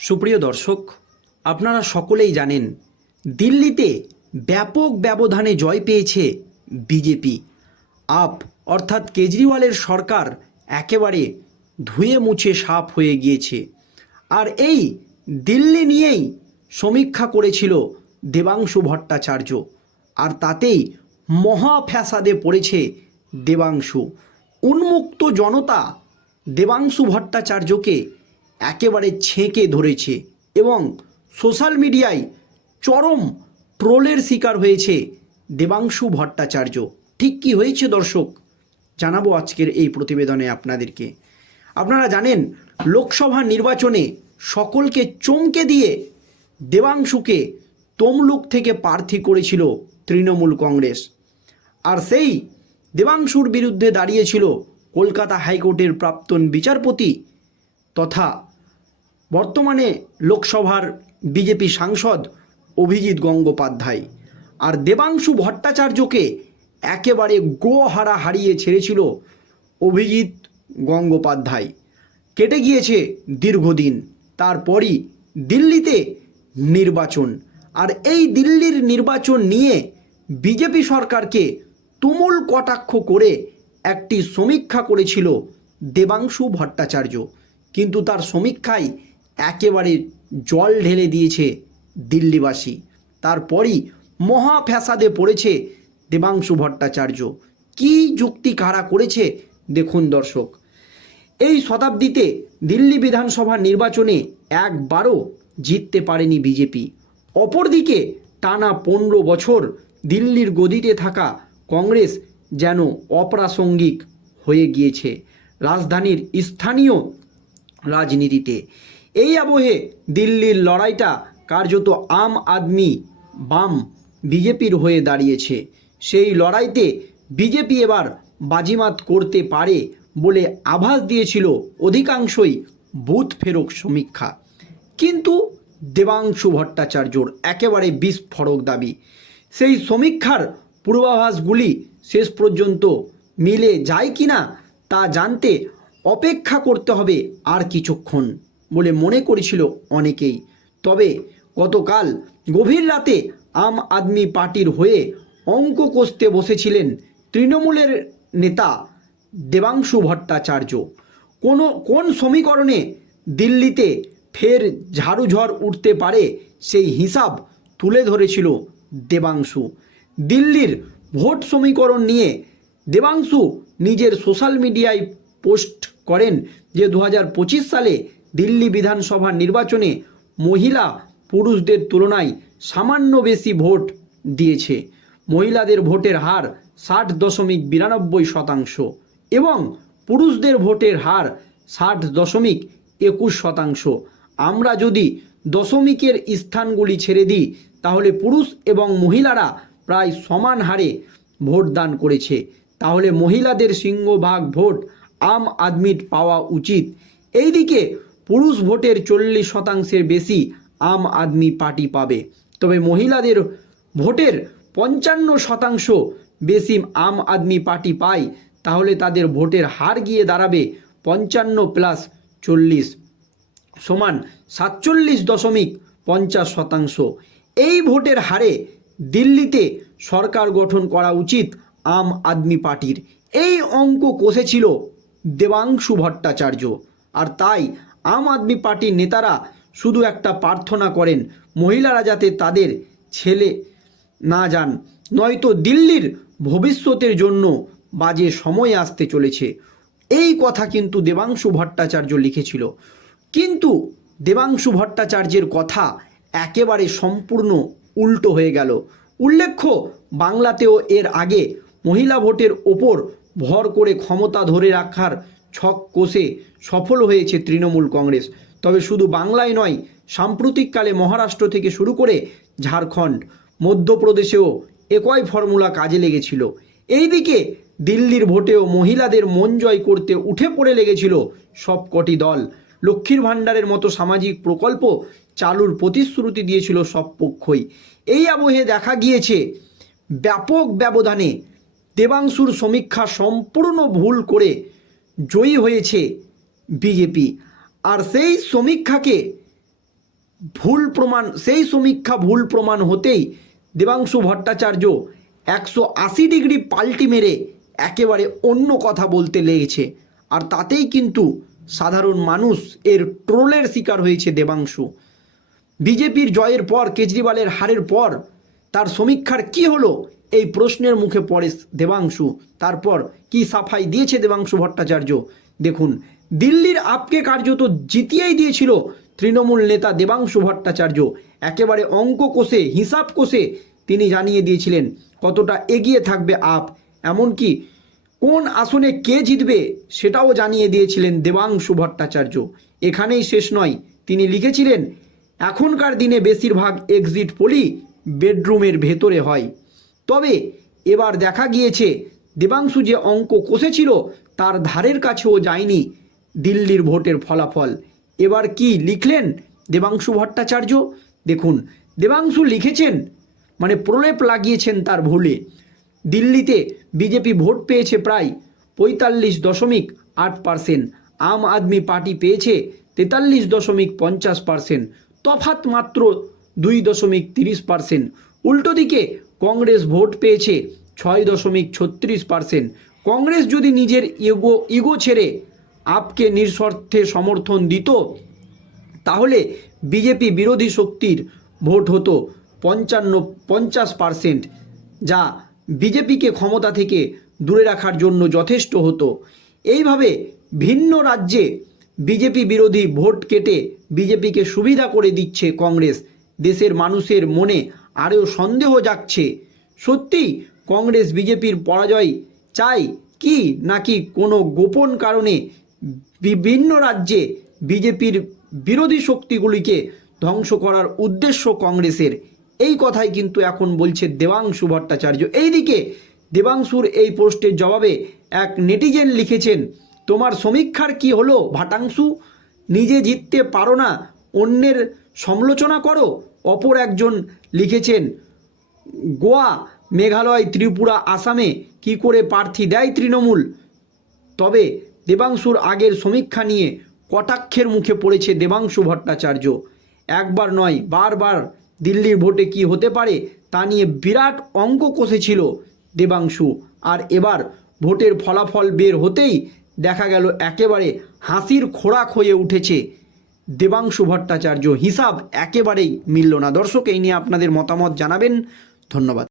সুপ্রিয় দর্শক, আপনারা সকলেই জানেন, দিল্লিতে ব্যাপক ব্যবধানে জয় পেয়েছে বিজেপি। আপ, অর্থাৎ কেজরিওয়ালের সরকার একেবারে ধুয়ে মুছে সাফ হয়ে গিয়েছে। আর এই দিল্লি নিয়েই সমীক্ষা করেছিল দেবাংশু ভট্টাচার্য। আর তাতেই মহা ফ্যাসাদে পড়েছে দেবাংশু। উন্মুক্ত জনতা দেবাংশু ভট্টাচার্যকে একেবারে ছেঁকে ধরেছে এবং সোশ্যাল মিডিয়ায় চরম ট্রোলের শিকার হয়েছে দেবাংশু ভট্টাচার্য। ঠিক কি হয়েছে দর্শক? জানাব আজকের এই প্রতিবেদনে আপনাদেরকে। আপনারা জানেন, লোকসভা নির্বাচনে সকলকে চমকে দিয়ে দেবাংশুকে তমলুক থেকে প্রার্থী করেছিল তৃণমূল কংগ্রেস। আর সেই দেবাংশুর বিরুদ্ধে দাঁড়িয়েছিল কলকাতা হাইকোর্টের প্রাক্তন বিচারপতি তথা বর্তমানে লোকসভার বিজেপি সাংসদ অভিজিৎ গঙ্গোপাধ্যায়। আর দেবাংশু ভট্টাচার্যকে একেবারে গোহারা হারিয়ে ছেড়েছিল অভিজিৎ গঙ্গোপাধ্যায়। কেটে গিয়েছে দীর্ঘদিন, তারপরই দিল্লিতে নির্বাচন। আর এই দিল্লির নির্বাচন নিয়ে বিজেপি সরকারকে তুমুল কটাক্ষ করে একটি সমীক্ষা করেছিল দেবাংশু ভট্টাচার্য। কিন্তু তার সমীক্ষায় একেবারে জল ঢেলে দিয়েছে দিল্লিবাসী। তারপরই মহা ফ্যাসাদে পড়েছে দেবাংশু ভট্টাচার্য। কি যুক্তি কারা করেছে দেখুন দর্শক। এই শতাব্দীতে দিল্লি বিধানসভা নির্বাচনে একবারও জিততে পারেনি বিজেপি। অপরদিকে টানা পনেরো বছর দিল্লির গদিতে থাকা কংগ্রেস যেন অপ্রাসঙ্গিক হয়ে গিয়েছে রাজধানীর স্থানীয় রাজনীতিতে। এই আবহে দিল্লির লড়াইটা কার্যত আম আদমি বাম বিজেপির হয়ে দাঁড়িয়েছে। সেই লড়াইতে বিজেপি এবার বাজিমাত করতে পারে বলে আভাস দিয়েছিল অধিকাংশই বুথ ফেরক সমীক্ষা। কিন্তু দেবাংশু ভট্টাচার্যর একেবারে বিস্ফোরক দাবি। সেই সমীক্ষার পূর্বাভাসগুলি শেষ পর্যন্ত মিলে যায় কি না তা জানতে অপেক্ষা করতে হবে আর কিছুক্ষণ। বলে মনে করেছিল অনেকেই। তবে গতকাল গভীর রাতে আম আদমি পার্টির হয়ে অঙ্ক কষতে বসেছিলেন তৃণমূলের নেতা দেবাংশু ভট্টাচার্য। কোনো, কোন সমীকরণে দিল্লিতে ফের ঝাড়ুঝড় উঠতে পারে সেই হিসাব তুলে ধরেছিল দেবাংশু। দিল্লির ভোট সমীকরণ নিয়ে দেবাংশু নিজের সোশ্যাল মিডিয়ায় পোস্ট করেন যে দু হাজার পঁচিশ সালে দিল্লি বিধানসভা নির্বাচনে মহিলা পুরুষদের তুলনায় সামান্য বেশি ভোট দিয়েছে। মহিলাদের ভোটের হার ষাট দশমিক বিরানব্বই শতাংশ এবং পুরুষদের ভোটের হার ষাট দশমিক একুশ শতাংশ। আমরা যদি দশমিকের স্থানগুলি ছেড়ে দিই, তাহলে পুরুষ এবং মহিলারা প্রায় সমান হারে ভোট দান করেছে। তাহলে মহিলাদের সিংহভাগ ভোট আম আদমির পাওয়া উচিত। এইদিকে পুরুষ ভোটের চল্লিশ শতাংশের বেশি আম আদমি পার্টি পাবে। তবে মহিলাদের ভোটের পঞ্চান্ন শতাংশ বেশি আম আদমি পার্টি পায়, তাহলে তাদের ভোটের হার গিয়ে দাঁড়াবে পঞ্চান্ন প্লাস চল্লিশ সমান সাতচল্লিশ দশমিক পঞ্চাশ শতাংশ। এই ভোটের হারে দিল্লিতে সরকার গঠন করা উচিত আম আদমি পার্টির। এই অঙ্ক কষেছিল দেবাংশু ভট্টাচার্য, আর তাই আম আদমি পার্টির নেতারা শুধু একটা প্রার্থনা করেন, মহিলারা যাতে তাদের ছেলে না যান। নয়তো দিল্লির ভবিষ্যতের জন্য বাজে সময় আসতে চলেছে। এই কথা কিন্তু দেবাংশু ভট্টাচার্য লিখেছিল। কিন্তু দেবাংশু ভট্টাচার্যের কথা একেবারে সম্পূর্ণ উল্টো হয়ে গেল। উল্লেখ্য, বাংলাতেও এর আগে মহিলা ভোটের ওপর ভর করে ক্ষমতা ধরে রাখার ছক কষে সফল হয়েছে তৃণমূল কংগ্রেস। তবে শুধু বাংলায় নয়, সাম্প্রতিককালে মহারাষ্ট্র থেকে শুরু করে ঝাড়খণ্ড, মধ্যপ্রদেশেও একই ফর্মুলা কাজে লেগেছিল। এইদিকে দিল্লির ভোটেও মহিলাদের মন জয় করতে উঠে পড়ে লেগেছিল সব কটি দল। লক্ষ্মীর ভাণ্ডারের মতো সামাজিক প্রকল্প চালুর প্রতিশ্রুতি দিয়েছিল সব পক্ষই। এই আবহে দেখা গিয়েছে ব্যাপক ব্যবধানে দেবাংশুর সমীক্ষা সম্পূর্ণ ভুল করে জয়ী হয়েছে বিজেপি আর সেই সমীক্ষাকে ভুল প্রমাণ, সেই সমীক্ষা ভুল প্রমাণ হতেই দেবাংশু ভট্টাচার্য একশো আশি ডিগ্রি পাল্টি মেরে একেবারে অন্য কথা বলতে লেগেছে। আর তাতেই কিন্তু সাধারণ মানুষ এর ট্রোলের শিকার হয়েছে দেবাংশু। বিজেপির জয়ের পর, কেজরিওয়ালের হারের পর তার সমীক্ষার কি হলো এই প্রশ্নের মুখে পড়ে দেবাংশু। তারপর কি সাফাই দিয়েছে দেবাংশু ভট্টাচার্য? দেখুন দিল্লির আপকে কার্যত জিতিয়েই দিয়েছিল তৃণমূল নেতা দেবাংশু ভট্টাচার্য। একেবারে অঙ্ক কষে, হিসাব কষে তিনি জানিয়ে দিয়েছিলেন কতটা এগিয়ে থাকবে আপ। এমনকি কোন আসনে কে জিতবে সেটাও জানিয়ে দিয়েছিলেন দেবাংশু ভট্টাচার্য। এখানেই শেষ নয়। তিনি লিখেছিলেন, এখনকার দিনে বেশিরভাগ এক্সিট পোলই বেডরুমের ভেতরে হয়। তবে এবার দেখা গিয়েছে, দেবাংশু যে অঙ্ক কষেছিল তার ধারের কাছেও যায়নি। দিল্লির ভোটের ফলাফল। এবার কি লিখলেন দেবাংশু ভট্টাচার্য? দেখুন, দেবাংশু লিখেছেন মানে প্রলেপ লাগিয়েছেন তার ভুলে। দিল্লিতে বিজেপি ভোট পেয়েছে প্রায় পঁয়তাল্লিশ দশমিক আট পার্সেন্ট। আম আদমি পার্টি পেয়েছে তেতাল্লিশ দশমিক পঞ্চাশ পার্সেন্ট। তফাত মাত্র দুই দশমিক তিরিশ পার্সেন্ট। উল্টো দিকে কংগ্রেস ভোট পেয়েছে ছয় দশমিক ছত্রিশ পার্সেন্ট। কংগ্রেস যদি নিজের ইগো ইগো ছেড়ে আপকে নিঃস্বার্থে সমর্থন দিত, তাহলে বিজেপি বিরোধী শক্তির ভোট হতো পঞ্চান্ন, পঞ্চাশ পারসেন্ট, যা বিজেপিকে ক্ষমতা থেকে দূরে রাখার জন্য যথেষ্ট হতো। এইভাবে ভিন্ন রাজ্যে বিজেপি বিরোধী ভোট কেটে বিজেপিকে সুবিধা করে দিচ্ছে কংগ্রেস। দেশের মানুষের মনে আরও সন্দেহ যাচ্ছে সত্যি কংগ্রেস বিজেপির পরাজয় চাই কি নাকি কোনো গোপন কারণে বিভিন্ন রাজ্যে বিজেপির বিরোধী শক্তিগুলিকে ধ্বংস করার উদ্দেশ্য কংগ্রেসের। এই কথাই কিন্তু এখন বলছে দেবাংশু ভট্টাচার্য। এইদিকে দেবাংশুর এই পোস্টের জবাবে এক নেটিজেন লিখেছেন, তোমার সমীক্ষার কি হলো ভাটাংশু? নিজে জিততে পারো না, অন্যের সমালোচনা করো। অপর একজন লিখেছেন, গোয়া, মেঘালয়, ত্রিপুরা, আসামে কি করে প্রার্থী দেয় তৃণমূল? তবে দেবাংশুর আগের সমীক্ষা নিয়ে কটাক্ষের মুখে পড়েছে দেবাংশু ভট্টাচার্য। একবার নয়, বারবার দিল্লির ভোটে কি হতে পারে তা নিয়ে বিরাট অঙ্ক কষেছিল দেবাংশু। আর এবার ভোটের ফলাফল বের হতেই দেখা গেল একেবারে হাসির খোরাক হয়ে উঠেছে দেবাংশু ভট্টাচার্য। হিসাব একেবারেই মিলল না। দর্শক, এই নিয়ে আপনাদের মতামত জানাবেন। ধন্যবাদ।